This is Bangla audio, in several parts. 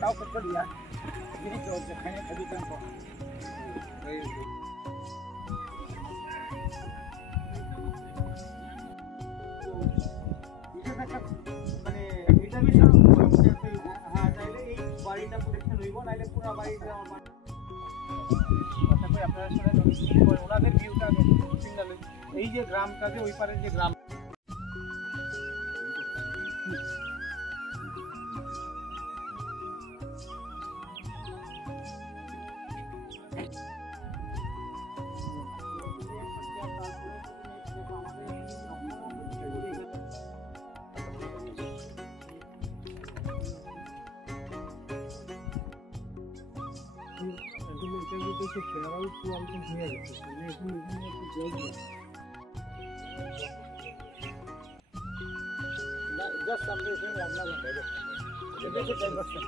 tao cũng có đi ăn ini jauh kayaknya tadi kan kok এটা একটা মানে এটা বিষয় হ্যাঁ তাইলে এই বাড়িটা প্রোটেকশন হইব নাইলে পুরো বাড়িটা আমার কথা কই আপনারা শুনে ওনাদের ভিউটা সিগন্যাল এই যে গ্রামটা যে ওই পারে যে গ্রাম just something I'm not going to do. It is a diversion.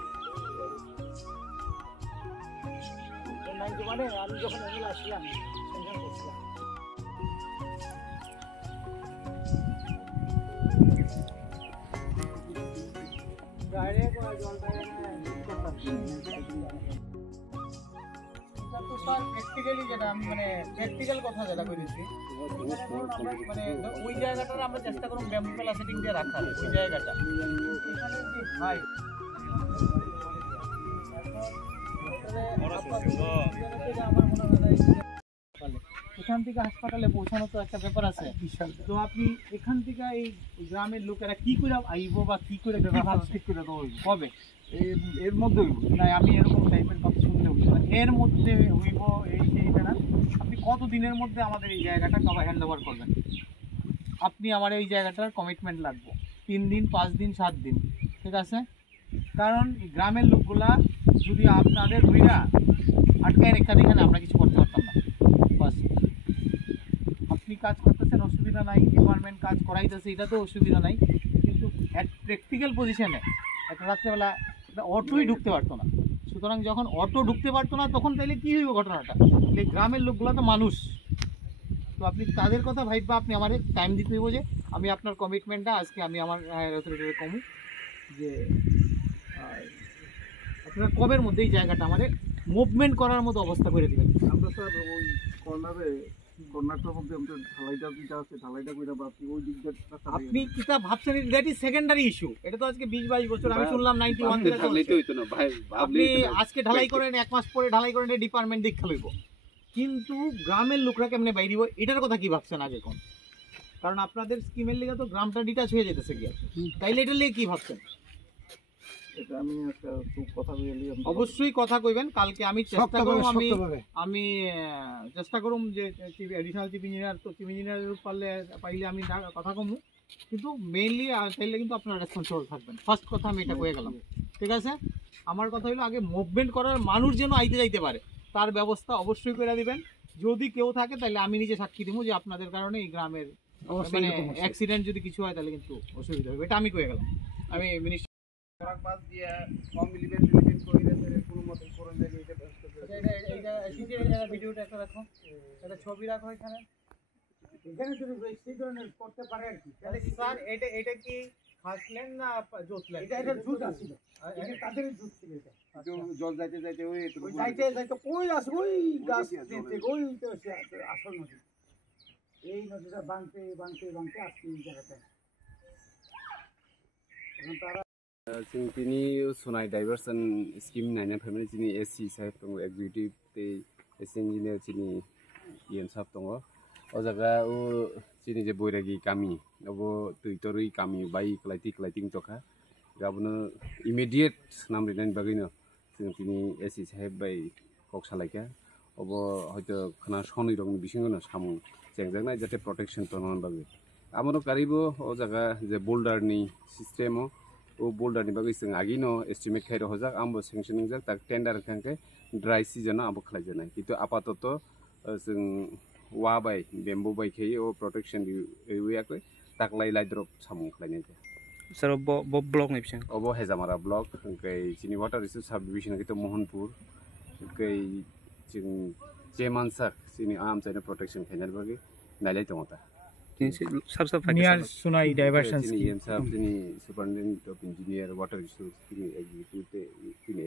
So, 91 আমি যখন এগুলো আসলাম সেখানে বসলাম গাড়ি কোনো জলটা তো স্যার প্র্যাকটিক্যালি যেটা আমি মানে প্র্যাকটিক্যাল কথা যেটা করেছি মানে ওই জায়গাটার আমরা চেষ্টা করব ব্যাম্বু পেলা সেটিং দিয়ে রাখার ওই জায়গাটা এখানে যে ভাই এখান থেকে হাসপাতালে পৌঁছানো তো একটা ব্যাপার আছে তো আপনি এখান থেকে এই গ্রামের লোকেরা কি করে আইব বা কি করে ব্যবহার ঠিক করে দেবো কবে এর মধ্যে না আমি এরকম টাইপের কথা শুনলে এর মধ্যে হইব এই সেইটা না আপনি কত দিনের মধ্যে আমাদের এই জায়গাটা কবে হ্যান্ড ওভার করবেন আপনি আমার এই জায়গাটার কমিটমেন্ট লাগবে 3 দিন 5 দিন 7 দিন ঠিক আছে কারণ গ্রামের লোকগুলা যদি আপনাদের হইরা আটকায় রেখা দেখেন আমরা কিছু করতে পারতাম না বাস আপনি কাজ করতেছেন অসুবিধা নাই ডিপার্টমেন্ট কাজ করাইতেছে এটা তো অসুবিধা নাই কিন্তু প্র্যাকটিক্যাল পজিশনে একটা রাত্রেবেলা অটোই ঢুকতে পারতো না সুতরাং যখন অটো ঢুকতে পারতো না তখন তাইলে কী হইব ঘটনাটা এই গ্রামের লোকগুলো তো মানুষ তো আপনি তাদের কথা ভাইবা আপনি আমার টাইম দিতে হইব যে আমি আপনার কমিটমেন্টটা আজকে আমি আমার অথরিটিতে কমু যে আপনারা কবের মধ্যে এই জায়গাটা আমাদের মুভমেন্ট করার মতো অবস্থা করে দেবেন আমরা স্যার ওই কর্নারটার মধ্যে আমাদের ঢালাইটা যেটা আছে ঢালাইটা কইরা আপনি ওই দিকটা আপনি কিটা ভাবছেন দ্যাট ইজ সেকেন্ডারি ইস্যু এটা তো আজকে 20-22 বছর আমি শুনলাম 91 থেকে ঢালাইতে হইতো না ভাই আপনি আজকে ঢালাই করেন এক মাস পরে ঢালাই করেন ডিপার্টমেন্ট দেখা লইব কিন্তু গ্রামের লোকরা কেমনে বাইরে দিব এটার কথা কি ভাবছেন আগে কোন কারণ আপনাদের স্কিমের লিগে তো গ্রামটা ডিটাচ হয়ে যেতেছে কি তাইলে এটা লিগে কি ভাবছেন এটা আমি একটা কথা বলি অবশ্যই কথা কইবেন কালকে আমি চেষ্টা করব আমি চেষ্টা করব যে এডিশনাল চিফ ইঞ্জিনিয়ার তো চিফ ইঞ্জিনিয়ারের পাইলে আমি কথা কমু কিন্তু মেইনলি তাইলে কিন্তু আপনারা রেসপন্সিবল থাকবেন ফার্স্ট কথা আমি এটা কয়ে গেলাম ঠিক আছে আমার কথা হলো আগে মুভমেন্ট করার মানুষ যেন আইতে যাইতে পারে তার ব্যবস্থা অবশ্যই করে দিবেন যদি কেউ থাকে তাহলে আমি নিজে সাক্ষী দেবো যে আপনাদের কারণে এই গ্রামের মানে অ্যাক্সিডেন্ট যদি কিছু হয় তাহলে কিন্তু অসুবিধা হবে এটা আমি কয়ে গেলাম আমি মিনিস্টার বাস দিয়া কম মিলিমেন্ট কইরা কোনো মত করন দেই এটা ভিডিওটা একটা রাখো এটা ছবি রাখো এখানে এখানে যদি এই ধরনের করতে পারে আর কি তাহলে স্যার এটা কি ফাসলেন না জোতলেন এটা জুত আছিল এটা তাদের জুত ছিল এটা জল যাইতে যাইতে ওই যাইতে কই আছে ওই গাছ দিতে ওই তো আসল নদী এই নদীটা বাঁধতে আসছে এই জায়গাটা এখন তারা তিনি সোনাই ডাইভারसन स्कीम नायना फैमिली जिनि एससी साहेब दङ एग्जिक्यूटिभ ते एससी इन्जिनियर जिनि इएन साहेब दङ ओ जागा ओ जिनि जे बैरागी गामि अब तुइतरै गामि बाइ क्लाइटिं तखा गाबनो इमिडिएट नाम रिनायनि बागैनो जों तिनि एससी साहेब बाइ कक सालायका अब हयतो खोना सनै दङ बिसिङनो सामु जेंजांनाय जाते प्रटेक्शन तनन बागै आमरो कारिबो ओ जागा जे बोल्डारनि सिस्टेमो ओ बोल्डारनि बागै जों आगिनो एस्टिमेट खाइरो हजाक आंबो सेंक्शनिं जाक ताक टेन्डार खांके ड्राई सिजन आबो खालाय जानाय किन्तु आपातत जों वा बाय बेम्बो बाय खायो ओ प्रटेक्शन एवेयाखै ताकलाय लाइड्रप सामु खालायनाय जा सर बो ब्लॉक नै बिसिं अब हेजामारा ब्लक कै जिनि वाटर रिसोर्स सब डिविजन कितो मोहनपुर कै जों जेमानसाक जिनि आम चाइना प्रटेक्शन खायनाय बागै नायलाय दङ ता sar sar phai near Sunai diversion Sini scheme. EM sab sini superintendent of engineer water resource sini executive te sini